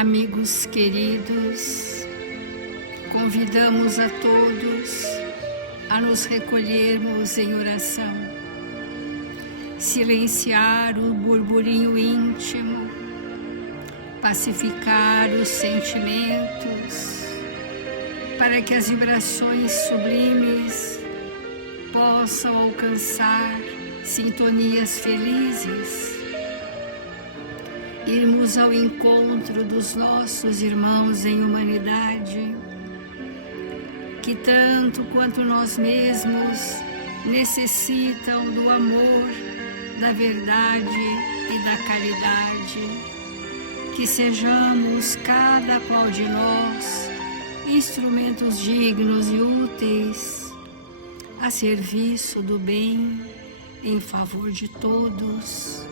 Amigos queridos, convidamos a todos a nos recolhermos em oração, silenciar o burburinho íntimo, pacificar os sentimentos, para que as vibrações sublimes possam alcançar sintonias felizes, irmos ao encontro dos nossos irmãos em humanidade, que tanto quanto nós mesmos necessitam do amor, da verdade e da caridade. Que sejamos, cada qual de nós, instrumentos dignos e úteis a serviço do bem, em favor de todos.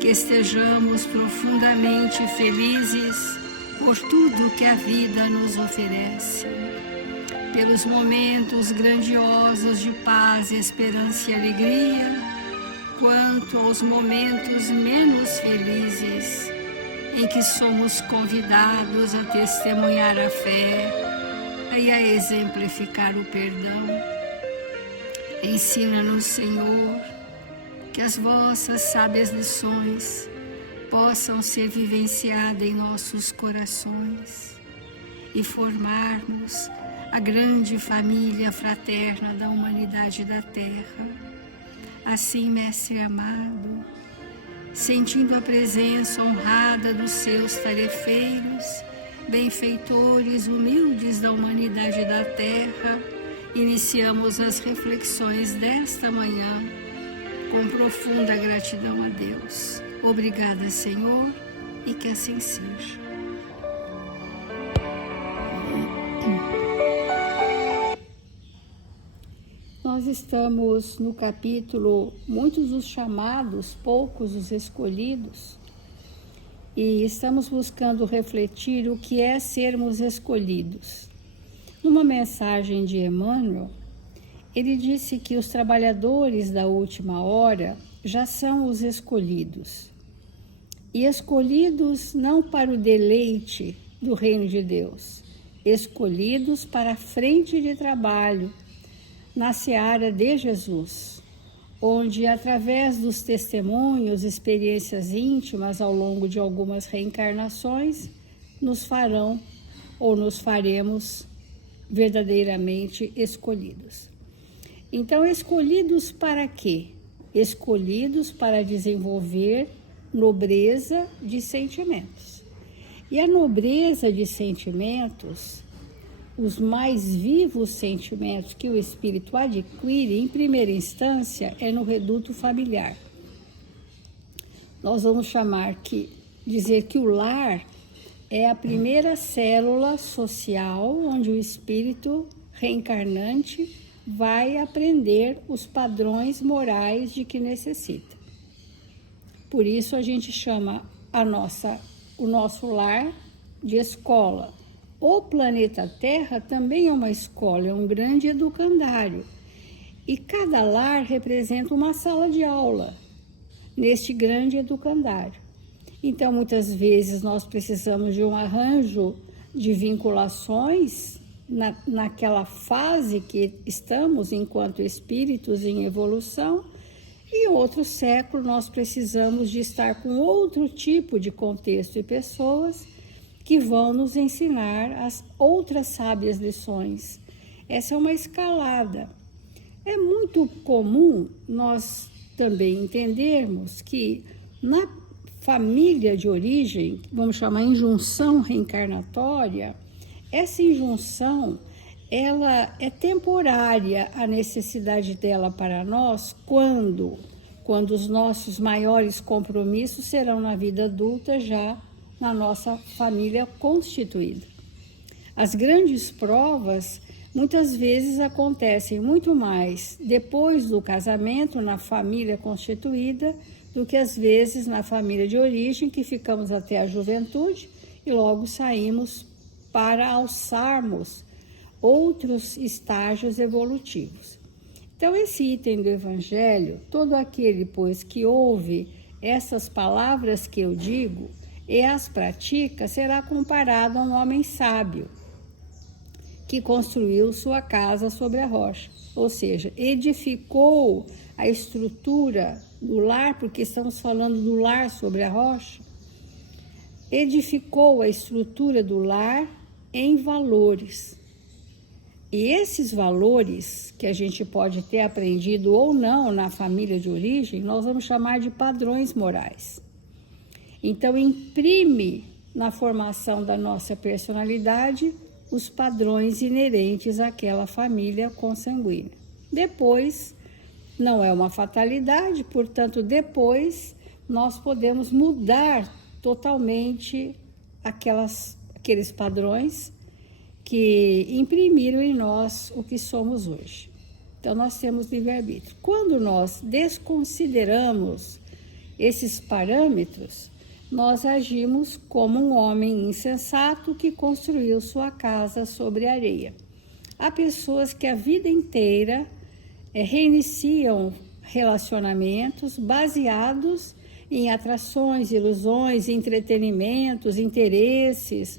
Que estejamos profundamente felizes por tudo que a vida nos oferece, pelos momentos grandiosos de paz, esperança e alegria, quanto aos momentos menos felizes, em que somos convidados a testemunhar a fé e a exemplificar o perdão. Ensina-nos, Senhor, que as vossas sábias lições possam ser vivenciadas em nossos corações e formarmos a grande família fraterna da humanidade da Terra. Assim, Mestre amado, sentindo a presença honrada dos seus tarefeiros, benfeitores humildes da humanidade da Terra, iniciamos as reflexões desta manhã com profunda gratidão a Deus. Obrigada, Senhor, e que assim seja. Nós estamos no capítulo Muitos os chamados, poucos os escolhidos, e estamos buscando refletir o que é sermos escolhidos. Numa mensagem de Emmanuel, ele disse que os trabalhadores da última hora já são os escolhidos. E escolhidos não para o deleite do reino de Deus, escolhidos para a frente de trabalho na seara de Jesus, onde através dos testemunhos, experiências íntimas ao longo de algumas reencarnações, nos farão ou nos faremos verdadeiramente escolhidos. Então, escolhidos para quê? Escolhidos para desenvolver nobreza de sentimentos. E a nobreza de sentimentos, os mais vivos sentimentos que o espírito adquire, em primeira instância, é no reduto familiar. Nós vamos dizer que o lar é a primeira célula social onde o espírito reencarnante vai aprender os padrões morais de que necessita. Por isso a gente chama o nosso lar de escola. O planeta Terra também é uma escola, é um grande educandário. E cada lar representa uma sala de aula neste grande educandário. Então, muitas vezes nós precisamos de um arranjo de vinculações naquela fase que estamos enquanto espíritos em evolução, e outro século nós precisamos de estar com outro tipo de contexto e pessoas que vão nos ensinar as outras sábias lições. Essa é uma escalada. É muito comum nós também entendermos que na família de origem, vamos chamar injunção reencarnatória, essa injunção, ela é temporária, a necessidade dela para nós, quando os nossos maiores compromissos serão na vida adulta, já na nossa família constituída. As grandes provas, muitas vezes, acontecem muito mais depois do casamento, na família constituída, do que às vezes na família de origem, que ficamos até a juventude e logo saímos para alçarmos outros estágios evolutivos. Então, esse item do Evangelho, todo aquele, pois, que ouve essas palavras que eu digo, e as pratica, será comparado a um homem sábio que construiu sua casa sobre a rocha. Ou seja, edificou a estrutura do lar, porque estamos falando do lar sobre a rocha, edificou a estrutura do lar em valores. E esses valores que a gente pode ter aprendido ou não na família de origem, nós vamos chamar de padrões morais. Então, imprime na formação da nossa personalidade os padrões inerentes àquela família consanguínea. Depois, não é uma fatalidade, portanto, depois nós podemos mudar totalmente aqueles padrões que imprimiram em nós o que somos hoje. Então, nós temos livre-arbítrio. Quando nós desconsideramos esses parâmetros, nós agimos como um homem insensato que construiu sua casa sobre areia. Há pessoas que a vida inteira reiniciam relacionamentos baseados em atrações, ilusões, entretenimentos, interesses,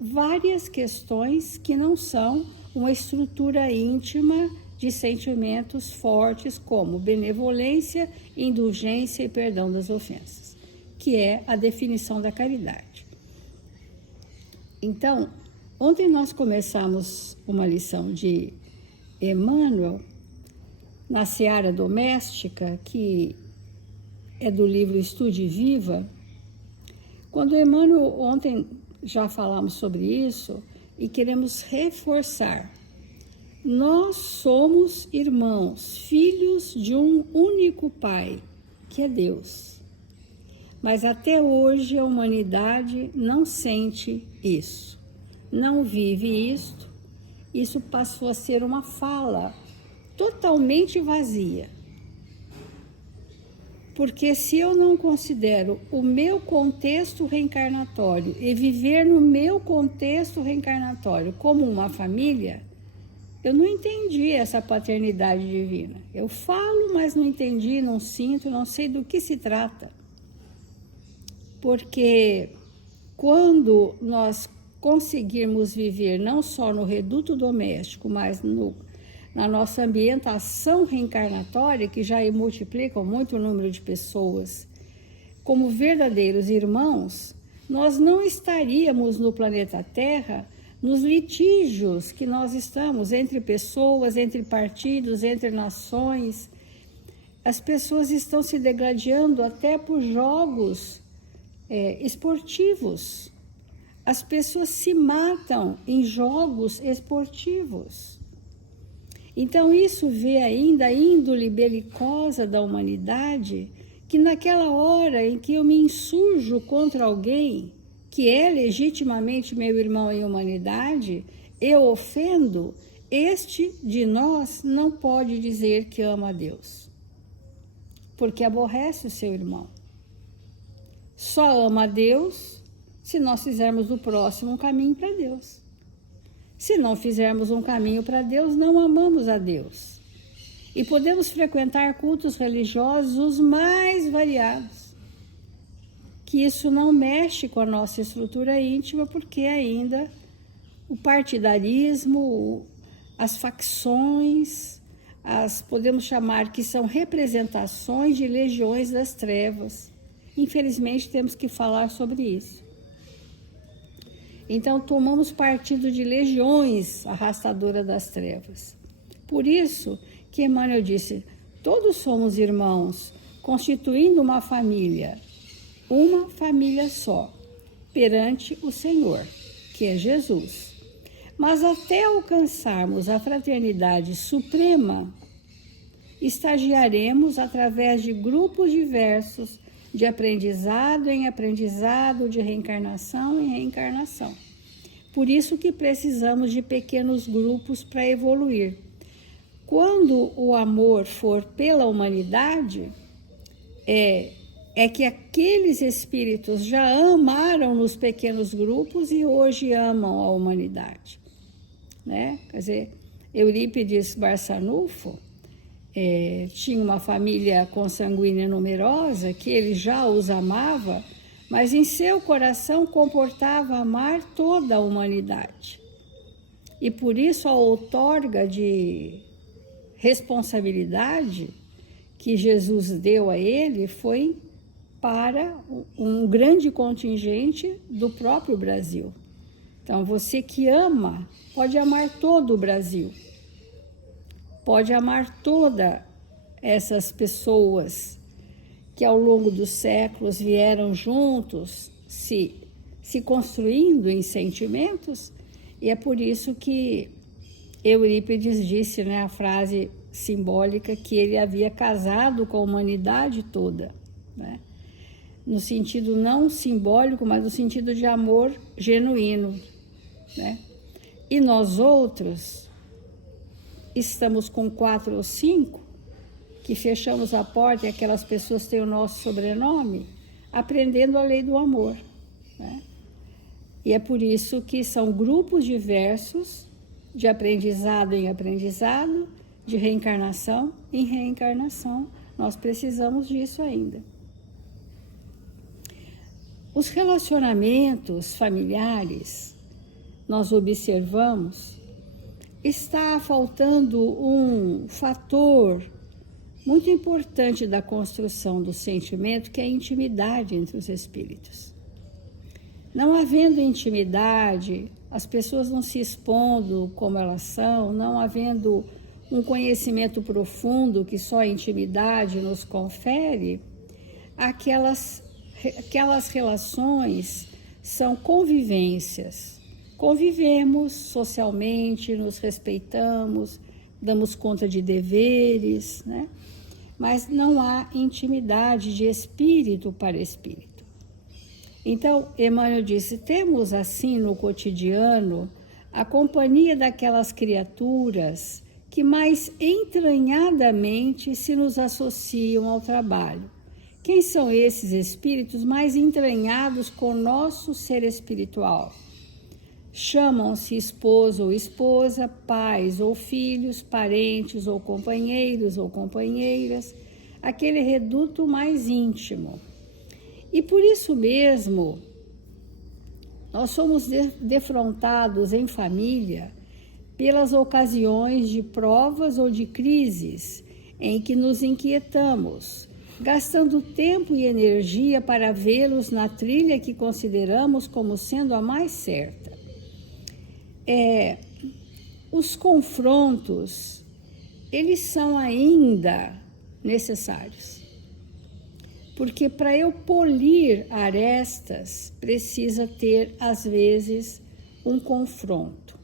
várias questões que não são uma estrutura íntima de sentimentos fortes como benevolência, indulgência e perdão das ofensas, que é a definição da caridade. Então, ontem nós começamos uma lição de Emmanuel na seara doméstica, que é do livro Estude Viva. Quando Emmanuel, ontem já falamos sobre isso e queremos reforçar. Nós somos irmãos, filhos de um único Pai, que é Deus. Mas até hoje a humanidade não sente isso, não vive isto. Isso passou a ser uma fala totalmente vazia. Porque se eu não considero o meu contexto reencarnatório e viver no meu contexto reencarnatório como uma família, eu não entendi essa paternidade divina. Eu falo, mas não entendi, não sinto, não sei do que se trata. Porque quando nós conseguirmos viver não só no reduto doméstico, mas na nossa ambientação reencarnatória, que já multiplica muito o número de pessoas, como verdadeiros irmãos, nós não estaríamos no planeta Terra nos litígios que nós estamos entre pessoas, entre partidos, entre nações. As pessoas estão se degladiando até por jogos esportivos. As pessoas se matam em jogos esportivos. Então, isso vê ainda a índole belicosa da humanidade, que naquela hora em que eu me insurjo contra alguém que é legitimamente meu irmão em humanidade, eu ofendo, este de nós não pode dizer que ama a Deus, porque aborrece o seu irmão. Só ama a Deus se nós fizermos do próximo um caminho para Deus. Se não fizermos um caminho para Deus, não amamos a Deus. E podemos frequentar cultos religiosos os mais variados, que isso não mexe com a nossa estrutura íntima, porque ainda o partidarismo, as facções, podemos chamar que são representações de legiões das trevas. Infelizmente, temos que falar sobre isso. Então, tomamos partido de legiões arrastadoras das trevas. Por isso que Emmanuel disse, todos somos irmãos, constituindo uma família só, perante o Senhor, que é Jesus. Mas até alcançarmos a fraternidade suprema, estagiaremos através de grupos diversos, de aprendizado em aprendizado, de reencarnação em reencarnação. Por isso que precisamos de pequenos grupos para evoluir. Quando o amor for pela humanidade, é que aqueles espíritos já amaram nos pequenos grupos e hoje amam a humanidade. Né? Quer dizer, Eurípides Barçanufo tinha uma família consanguínea numerosa, que ele já os amava, mas em seu coração comportava amar toda a humanidade. E por isso a outorga de responsabilidade que Jesus deu a ele foi para um grande contingente do próprio Brasil. Então, você que ama, pode amar todo o Brasil, pode amar todas essas pessoas que ao longo dos séculos vieram juntos se construindo em sentimentos, e é por isso que Eurípides disse, a frase simbólica que ele havia casado com a humanidade toda, no sentido não simbólico, mas no sentido de amor genuíno. E nós outros estamos com 4 ou 5 que fechamos a porta e aquelas pessoas têm o nosso sobrenome, aprendendo a lei do amor. E é por isso que são grupos diversos, de aprendizado em aprendizado, de reencarnação em reencarnação. Nós precisamos disso ainda. Os relacionamentos familiares, nós observamos, está faltando um fator muito importante da construção do sentimento, que é a intimidade entre os espíritos. Não havendo intimidade, as pessoas não se expondo como elas são, não havendo um conhecimento profundo que só a intimidade nos confere, aquelas relações são convivências. Convivemos socialmente, nos respeitamos, damos conta de deveres, mas não há intimidade de espírito para espírito. Então, Emmanuel disse, temos assim no cotidiano a companhia daquelas criaturas que mais entranhadamente se nos associam ao trabalho. Quem são esses espíritos mais entranhados com o nosso ser espiritual? Chamam-se esposo ou esposa, pais ou filhos, parentes ou companheiros ou companheiras, aquele reduto mais íntimo. E por isso mesmo, nós somos defrontados em família pelas ocasiões de provas ou de crises em que nos inquietamos, gastando tempo e energia para vê-los na trilha que consideramos como sendo a mais certa. Os confrontos, eles são ainda necessários, porque para eu polir arestas, precisa ter, às vezes, um confronto.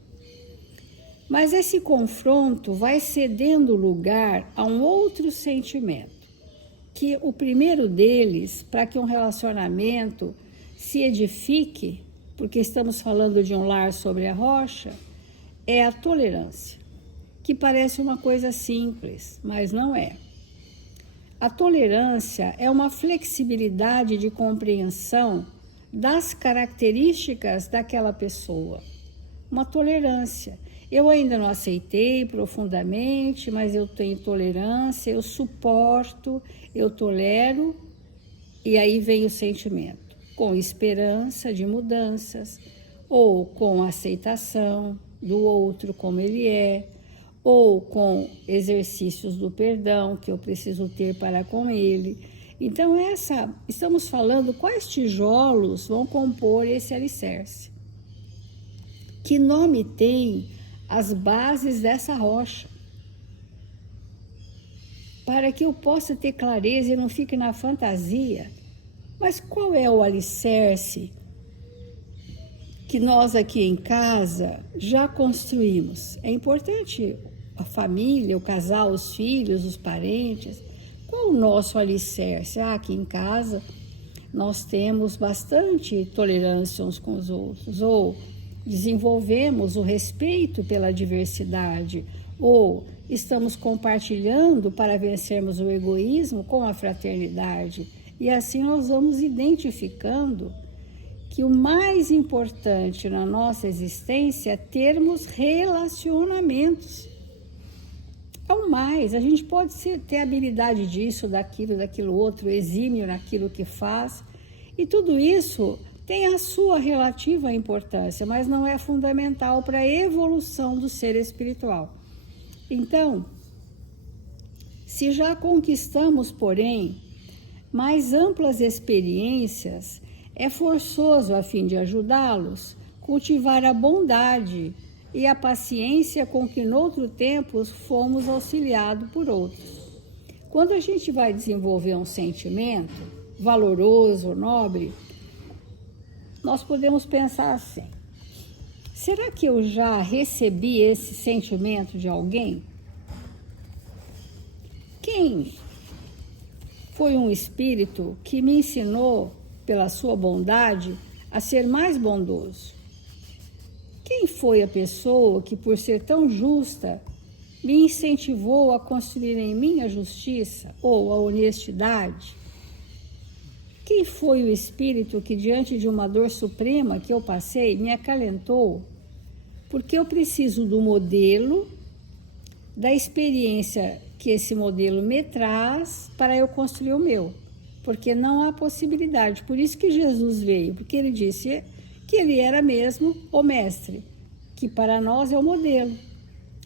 Mas esse confronto vai cedendo lugar a um outro sentimento, que o primeiro deles, para que um relacionamento se edifique, porque estamos falando de um lar sobre a rocha, é a tolerância, que parece uma coisa simples, mas não é. A tolerância é uma flexibilidade de compreensão das características daquela pessoa. Uma tolerância. Eu ainda não aceitei profundamente, mas eu tenho tolerância, eu suporto, eu tolero, e aí vem o sentimento. Com esperança de mudanças, ou com aceitação do outro como ele é, ou com exercícios do perdão que eu preciso ter para com ele. Então, estamos falando quais tijolos vão compor esse alicerce. Que nome tem as bases dessa rocha? Para que eu possa ter clareza e não fique na fantasia. Mas qual é o alicerce que nós aqui em casa já construímos? É importante a família, o casal, os filhos, os parentes. Qual o nosso alicerce? Aqui em casa nós temos bastante tolerância uns com os outros, ou desenvolvemos o respeito pela diversidade, ou estamos compartilhando para vencermos o egoísmo com a fraternidade. E assim nós vamos identificando que o mais importante na nossa existência é termos relacionamentos. É o mais, a gente pode ter habilidade disso, daquilo outro, exímio naquilo que faz, E tudo isso tem a sua relativa importância, mas não é fundamental para a evolução do ser espiritual. Então, se já conquistamos, porém, mais amplas experiências, é forçoso, a fim de ajudá-los, cultivar a bondade e a paciência com que noutro tempo fomos auxiliados por outros. Quando a gente vai desenvolver um sentimento valoroso, nobre, nós podemos pensar assim: será que eu já recebi esse sentimento de alguém? Quem foi um espírito que me ensinou, pela sua bondade, a ser mais bondoso? Quem foi a pessoa que, por ser tão justa, me incentivou a construir em mim a justiça ou a honestidade? Quem foi o espírito que, diante de uma dor suprema que eu passei, me acalentou? Porque eu preciso do modelo, da experiência que esse modelo me traz para eu construir o meu. Porque não há possibilidade. Por isso que Jesus veio, porque ele disse que ele era mesmo o mestre, que para nós é o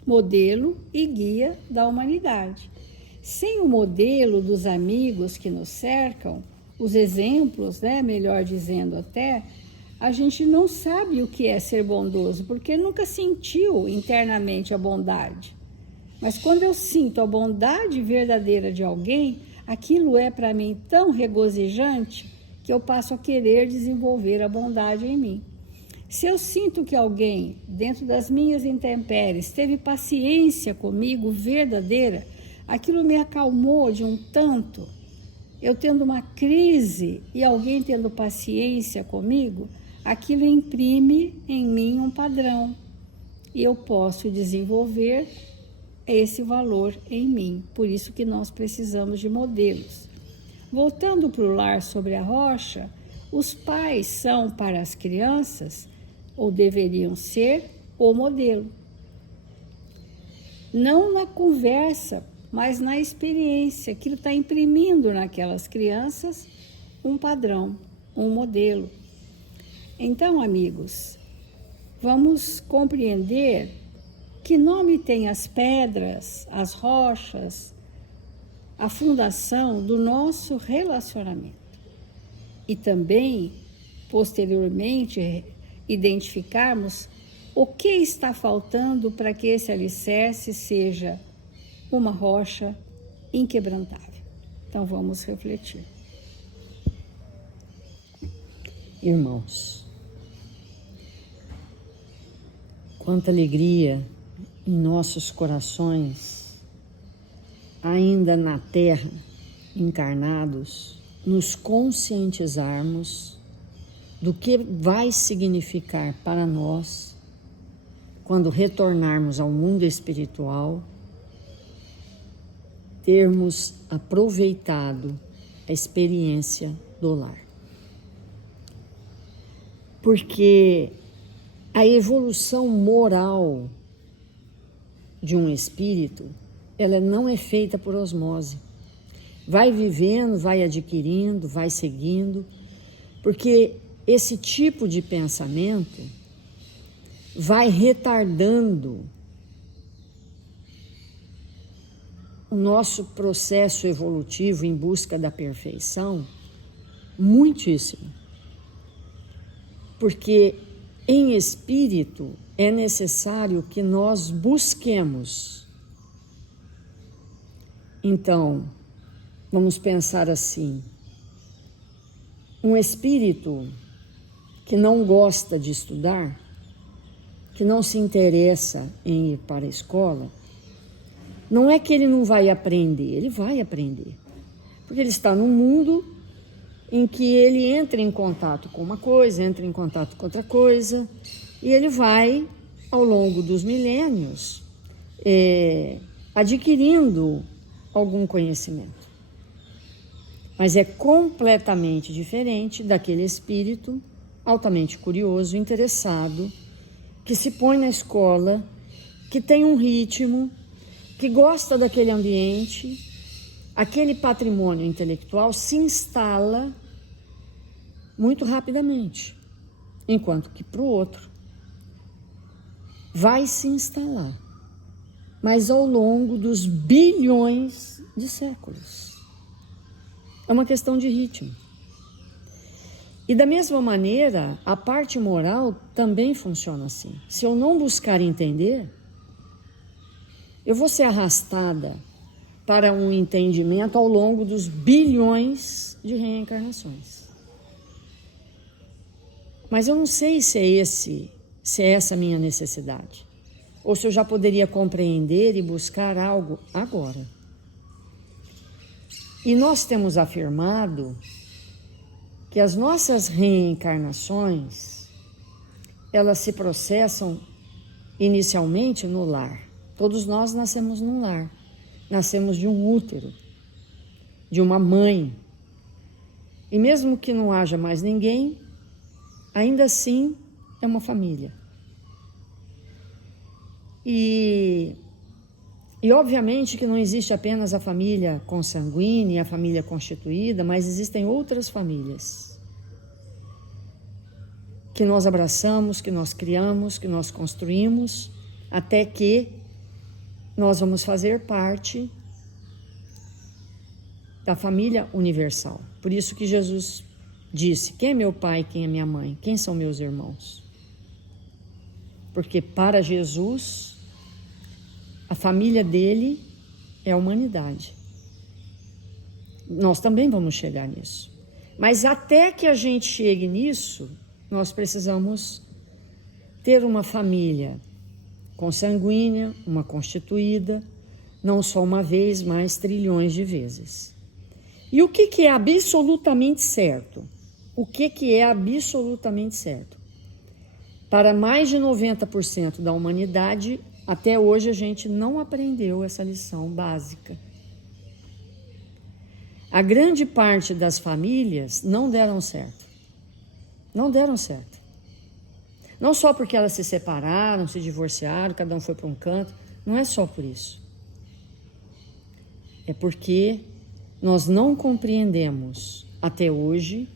modelo e guia da humanidade. Sem o modelo dos amigos que nos cercam, os exemplos, melhor dizendo até, a gente não sabe o que é ser bondoso, porque nunca sentiu internamente a bondade. Mas quando eu sinto a bondade verdadeira de alguém, aquilo é para mim tão regozijante que eu passo a querer desenvolver a bondade em mim. Se eu sinto que alguém, dentro das minhas intempéries, teve paciência comigo verdadeira, aquilo me acalmou de um tanto. Eu tendo uma crise e alguém tendo paciência comigo, aquilo imprime em mim um padrão. E eu posso desenvolver esse valor em mim. Por isso que nós precisamos de modelos. Voltando para o lar sobre a rocha, os pais são para as crianças, ou deveriam ser, o modelo. Não na conversa, mas na experiência. Aquilo está imprimindo naquelas crianças um padrão, um modelo. Então, amigos, vamos compreender que nome tem as pedras, as rochas, a fundação do nosso relacionamento. E também, posteriormente, identificarmos o que está faltando para que esse alicerce seja uma rocha inquebrantável. Então, vamos refletir. Irmãos, quanta alegria em nossos corações, ainda na Terra, encarnados, nos conscientizarmos do que vai significar para nós, quando retornarmos ao mundo espiritual, termos aproveitado a experiência do lar. Porque a evolução moral de um espírito, ela não é feita por osmose. Vai vivendo, vai adquirindo, vai seguindo, porque esse tipo de pensamento vai retardando o nosso processo evolutivo em busca da perfeição muitíssimo. Porque em espírito é necessário que nós busquemos. Então, vamos pensar assim: um espírito que não gosta de estudar, que não se interessa em ir para a escola, não é que ele não vai aprender, ele vai aprender. Porque ele está num mundo em que ele entra em contato com uma coisa, entra em contato com outra coisa, e ele vai, ao longo dos milênios, adquirindo algum conhecimento. Mas é completamente diferente daquele espírito altamente curioso, interessado, que se põe na escola, que tem um ritmo, que gosta daquele ambiente, aquele patrimônio intelectual se instala muito rapidamente, enquanto que para o outro vai se instalar, mas ao longo dos bilhões de séculos. É uma questão de ritmo. E da mesma maneira, a parte moral também funciona assim. Se eu não buscar entender, eu vou ser arrastada para um entendimento ao longo dos bilhões de reencarnações. Mas eu não sei se é essa a minha necessidade, ou se eu já poderia compreender e buscar algo agora. E nós temos afirmado que as nossas reencarnações, elas se processam inicialmente no lar. Todos nós nascemos num lar, nascemos de um útero, de uma mãe. E mesmo que não haja mais ninguém, ainda assim é uma família. E obviamente que não existe apenas a família consanguínea, a família constituída, mas existem outras famílias que nós abraçamos, que nós criamos, que nós construímos, até que nós vamos fazer parte da família universal. Por isso que Jesus disse: quem é meu pai, quem é minha mãe, quem são meus irmãos? Porque para Jesus, a família dele é a humanidade. Nós também vamos chegar nisso. Mas até que a gente chegue nisso, nós precisamos ter uma família consanguínea, uma constituída, não só uma vez, mas trilhões de vezes. E o que é absolutamente certo? O que é absolutamente certo? Para mais de 90% da humanidade, até hoje a gente não aprendeu essa lição básica. A grande parte das famílias não deram certo. Não deram certo. Não só porque elas se separaram, se divorciaram, cada um foi para um canto. Não é só por isso. É porque nós não compreendemos até hoje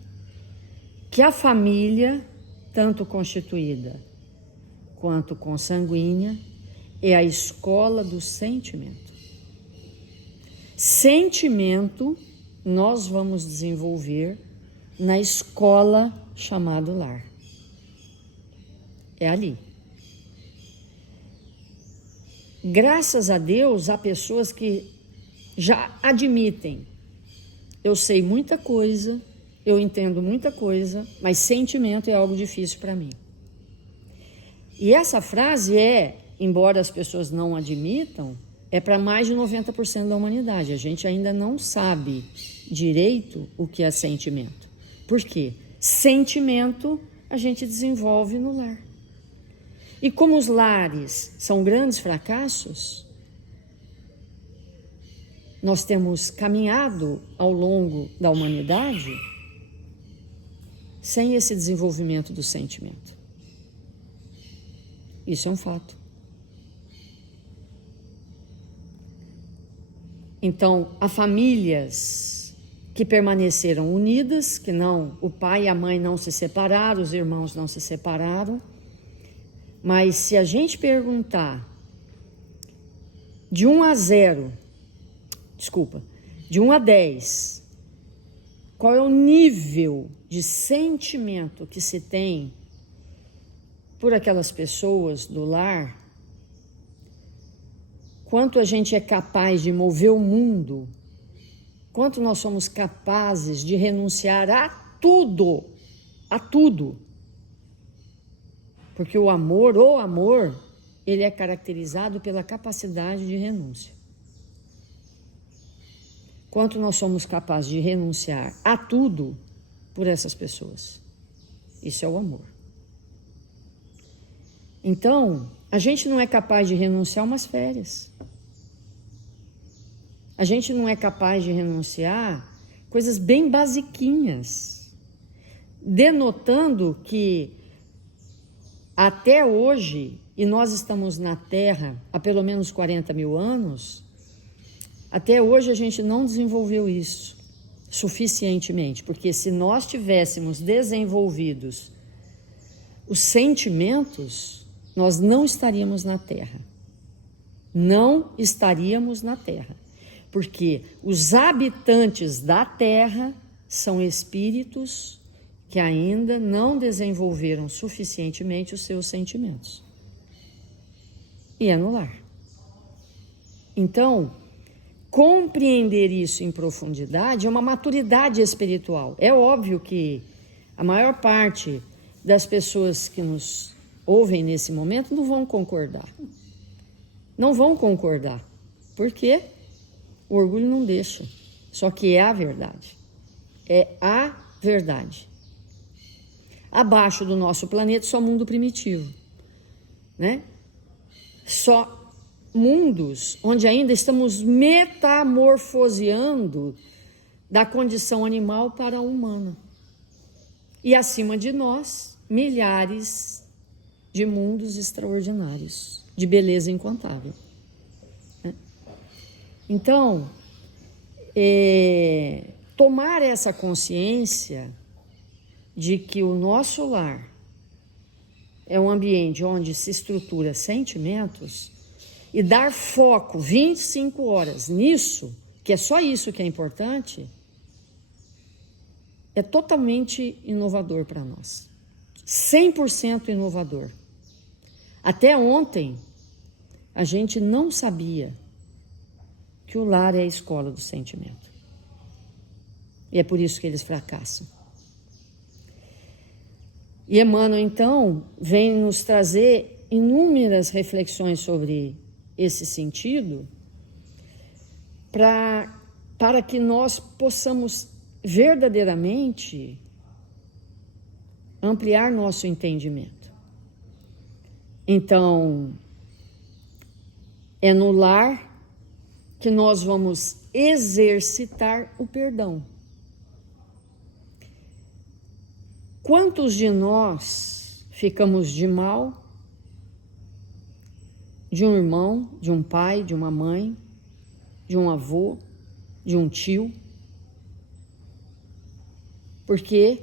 que a família, tanto constituída quanto consanguínea, é a escola do sentimento. Sentimento nós vamos desenvolver na escola chamada lar. É ali. Graças a Deus, há pessoas que já admitem: eu sei muita coisa, eu entendo muita coisa, mas sentimento é algo difícil para mim. E essa frase embora as pessoas não admitam, é para mais de 90% da humanidade. A gente ainda não sabe direito o que é sentimento. Por quê? Sentimento a gente desenvolve no lar. E como os lares são grandes fracassos, nós temos caminhado ao longo da humanidade sem esse desenvolvimento do sentimento. Isso é um fato. Então, há famílias que permaneceram unidas, que não, o pai e a mãe não se separaram, os irmãos não se separaram. Mas se a gente perguntar de 1 a 10, qual é o nível de sentimento que se tem por aquelas pessoas do lar, quanto a gente é capaz de mover o mundo, quanto nós somos capazes de renunciar a tudo, porque o amor, ele é caracterizado pela capacidade de renúncia. Quanto nós somos capazes de renunciar a tudo por essas pessoas. Isso é o amor. Então, a gente não é capaz de renunciar a umas férias. A gente não é capaz de renunciar coisas bem basiquinhas, denotando que até hoje, e nós estamos na Terra há pelo menos 40 mil anos, até hoje a gente não desenvolveu isso. suficientemente, porque se nós tivéssemos desenvolvidos os sentimentos, nós não estaríamos na Terra. Não estaríamos na Terra, porque os habitantes da Terra são espíritos que ainda não desenvolveram suficientemente os seus sentimentos. E é no lar. Então, compreender isso em profundidade é uma maturidade espiritual. É óbvio que a maior parte das pessoas que nos ouvem nesse momento não vão concordar. Não vão concordar. Por quê? O orgulho não deixa. Só que é a verdade. É a verdade. Abaixo do nosso planeta, só mundo primitivo, né? Só mundos onde ainda estamos metamorfoseando da condição animal para a humana. E acima de nós, milhares de mundos extraordinários, de beleza incontável. Então, tomar essa consciência de que o nosso lar é um ambiente onde se estrutura sentimentos e dar foco 25 horas nisso, que é só isso que é importante, é totalmente inovador para nós. 100% inovador. Até ontem, a gente não sabia que o lar é a escola do sentimento. E é por isso que eles fracassam. E Emmanuel, então, vem nos trazer inúmeras reflexões sobre esse sentido para que nós possamos verdadeiramente ampliar nosso entendimento. Então, é no lar que nós vamos exercitar o perdão. Quantos de nós ficamos de mal de um irmão, de um pai, de uma mãe, de um avô, de um tio, porque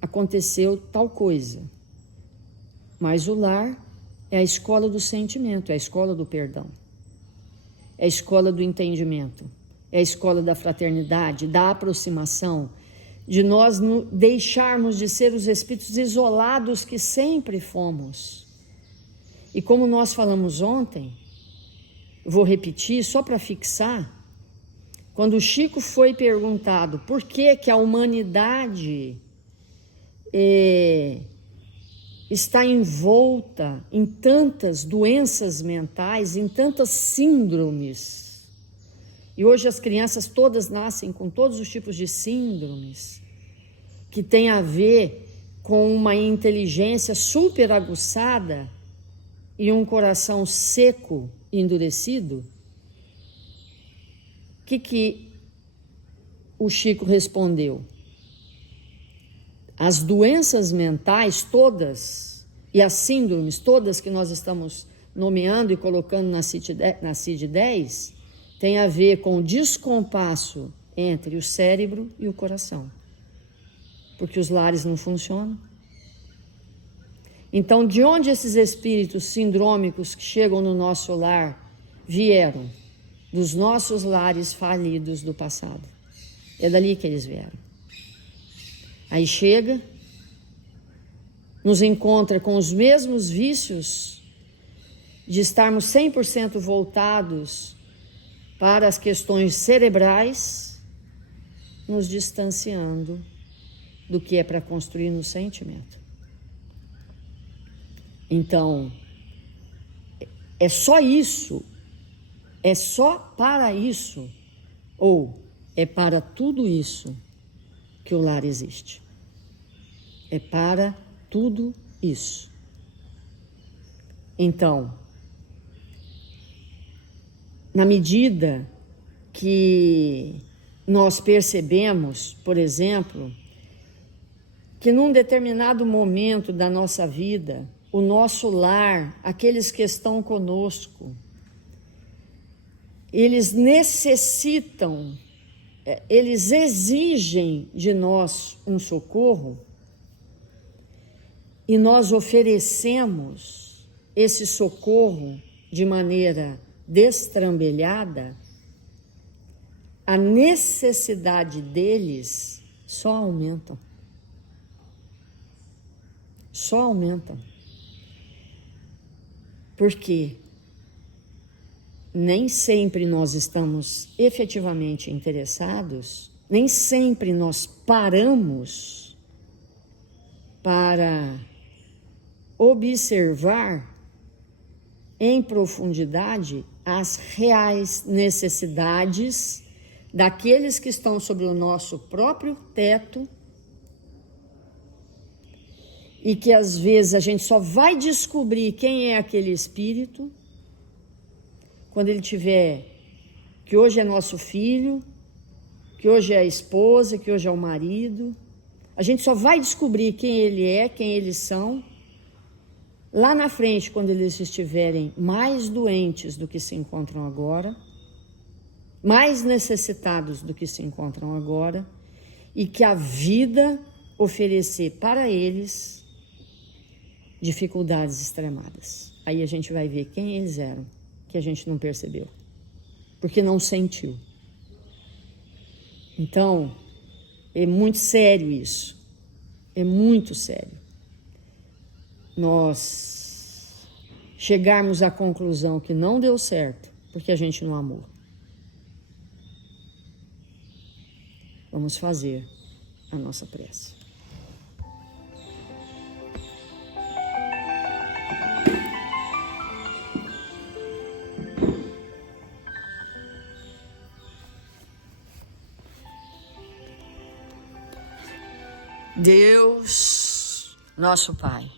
aconteceu tal coisa? Mas o lar é a escola do sentimento, é a escola do perdão, é a escola do entendimento, é a escola da fraternidade, da aproximação, de nós deixarmos de ser os espíritos isolados que sempre fomos. E como nós falamos ontem, vou repetir só para fixar, quando o Chico foi perguntado por que a humanidade está envolta em tantas doenças mentais, em tantas síndromes, e hoje as crianças todas nascem com todos os tipos de síndromes, que tem a ver com uma inteligência super aguçada e um coração seco e endurecido, o que o Chico respondeu? As doenças mentais todas e as síndromes todas que nós estamos nomeando e colocando na CID-10 tem a ver com o descompasso entre o cérebro e o coração, porque os lares não funcionam. Então, de onde esses espíritos sindrômicos que chegam no nosso lar vieram? Dos nossos lares falidos do passado. É dali que eles vieram. Aí chega, nos encontra com os mesmos vícios de estarmos 100% voltados para as questões cerebrais, nos distanciando do que é para construir no sentimento. Então, é só isso, é só para isso, ou é para tudo isso que o lar existe. É para tudo isso. Então, na medida que nós percebemos, por exemplo, que num determinado momento da nossa vida, o nosso lar, aqueles que estão conosco, eles necessitam eles exigem de nós um socorro e nós oferecemos esse socorro de maneira destrambelhada, a necessidade deles só aumenta. Só aumenta. Porque nem sempre nós estamos efetivamente interessados, nem sempre nós paramos para observar em profundidade as reais necessidades daqueles que estão sobre o nosso próprio teto e que às vezes a gente só vai descobrir quem é aquele espírito quando ele tiver, que hoje é nosso filho, que hoje é a esposa, que hoje é o marido. A gente só vai descobrir quem ele é, quem eles são, lá na frente, quando eles estiverem mais doentes do que se encontram agora, mais necessitados do que se encontram agora, e que a vida oferecer para eles dificuldades extremadas. Aí a gente vai ver quem eles eram, que a gente não percebeu, porque não sentiu. Então, é muito sério isso, é muito sério. Nós chegarmos à conclusão que não deu certo, porque a gente não amou. Vamos fazer a nossa prece. Deus, nosso Pai,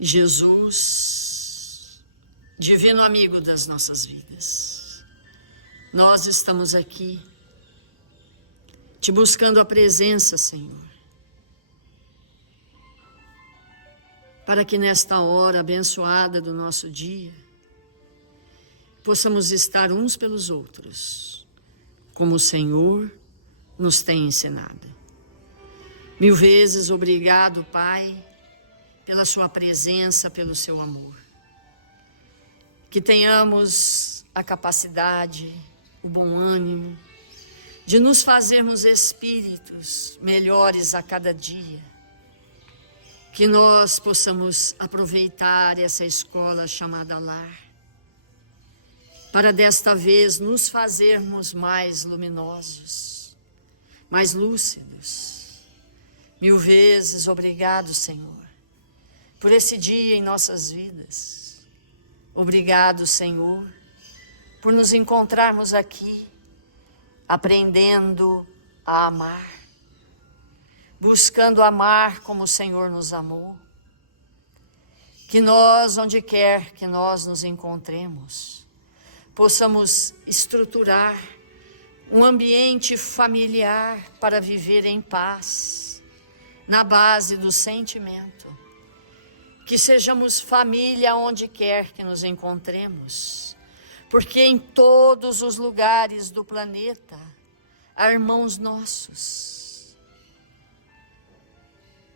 Jesus, divino amigo das nossas vidas, nós estamos aqui te buscando a presença, Senhor, para que nesta hora abençoada do nosso dia possamos estar uns pelos outros, como o Senhor nos tem ensinado. 1000 vezes obrigado, Pai, pela sua presença, pelo seu amor. Que tenhamos a capacidade, o bom ânimo, de nos fazermos espíritos melhores a cada dia. Que nós possamos aproveitar essa escola chamada lar, para desta vez nos fazermos mais luminosos, mais lúcidos. 1000 vezes obrigado, Senhor, por esse dia em nossas vidas. Obrigado, Senhor, por nos encontrarmos aqui, aprendendo a amar, buscando amar como o Senhor nos amou. Que nós, onde quer que nós nos encontremos, possamos estruturar um ambiente familiar para viver em paz, na base do sentimento. Que sejamos família onde quer que nos encontremos, porque em todos os lugares do planeta há irmãos nossos,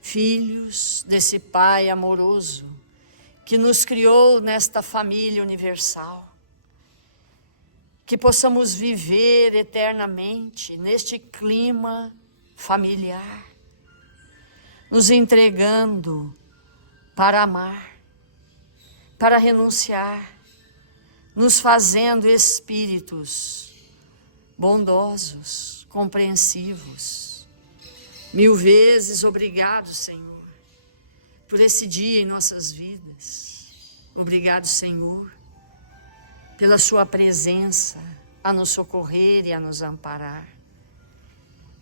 filhos desse Pai amoroso que nos criou nesta família universal. Que possamos viver eternamente neste clima familiar, nos entregando para amar, para renunciar, nos fazendo espíritos bondosos, compreensivos. 1000 vezes obrigado, Senhor, por esse dia em nossas vidas. Obrigado, Senhor, pela sua presença a nos socorrer e a nos amparar.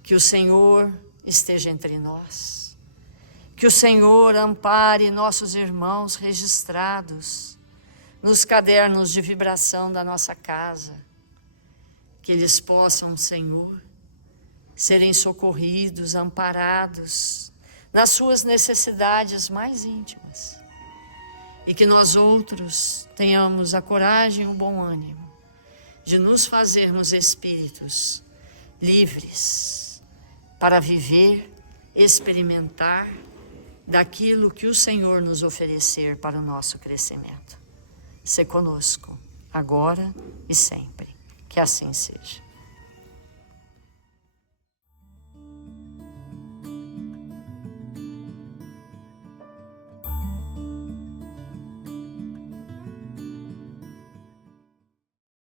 Que o Senhor esteja entre nós. Que o Senhor ampare nossos irmãos registrados nos cadernos de vibração da nossa casa. Que eles possam, Senhor, serem socorridos, amparados nas suas necessidades mais íntimas. E que nós outros tenhamos a coragem e o bom ânimo de nos fazermos espíritos livres para viver, experimentar daquilo que o Senhor nos oferecer para o nosso crescimento. Se conosco, agora e sempre. Que assim seja.